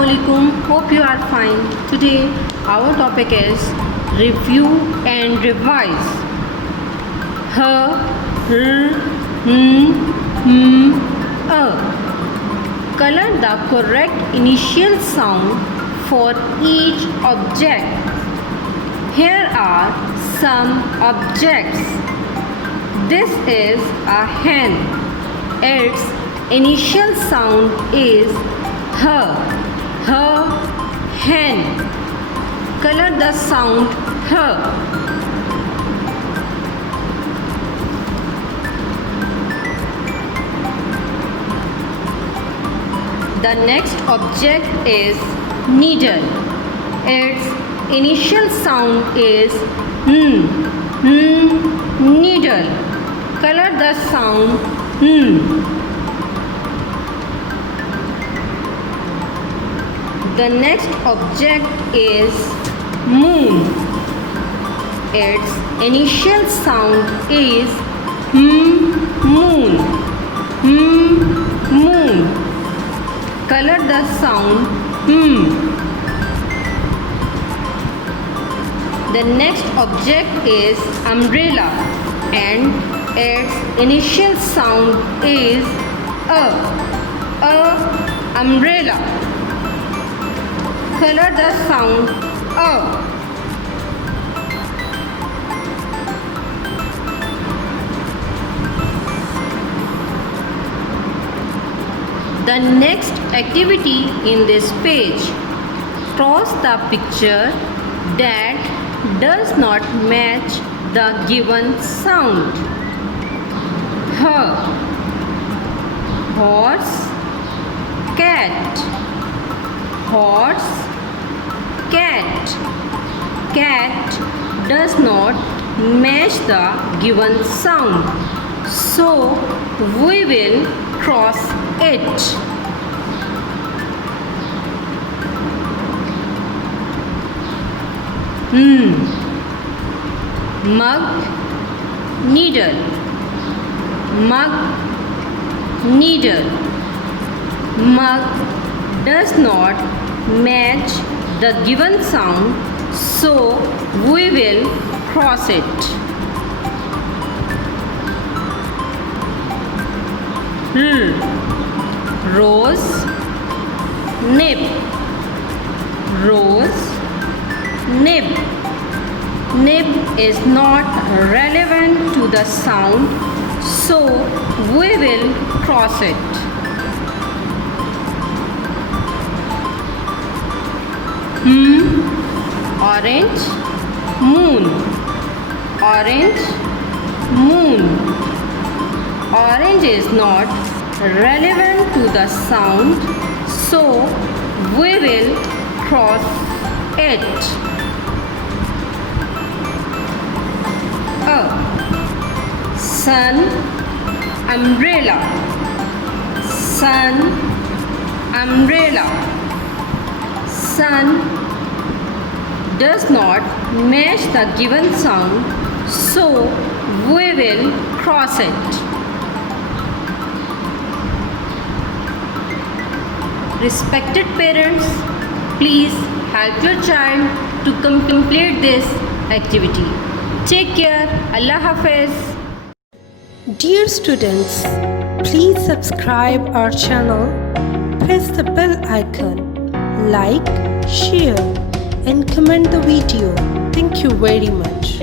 Assalamualaikum. Hope you are fine. Today our topic is review and revise. Color the correct initial sound for each object. Here are some objects. This is a hen. Its initial sound is hen. Color the sound The next object is needle. Its initial sound is needle. Color the sound The next object is moon. Its initial sound is moon. Moon. Color the sound The next object is umbrella, and its initial sound is umbrella. Color the sound The next activity in this page: cross the picture that does not match the given sound. Horse, cat. Horse, cat. Cat does not match the given sound, so we will cross it. Mug, needle. Mug, needle. Mug does not match the given sound, so we will cross it. Rose, nib. Rose, nib. Nib is not relevant to the sound, so we will cross it. Orange, moon. Orange, moon. Orange is not relevant to the sound, so we will cross it. Sun, umbrella. Sun, umbrella. Sun does not match the given sound, so we will cross it. Respected parents, please help your child to complete this activity. Take care. Allah Hafiz. Dear students, please subscribe our channel, press the bell icon, like, share and comment the video. Thank you very much.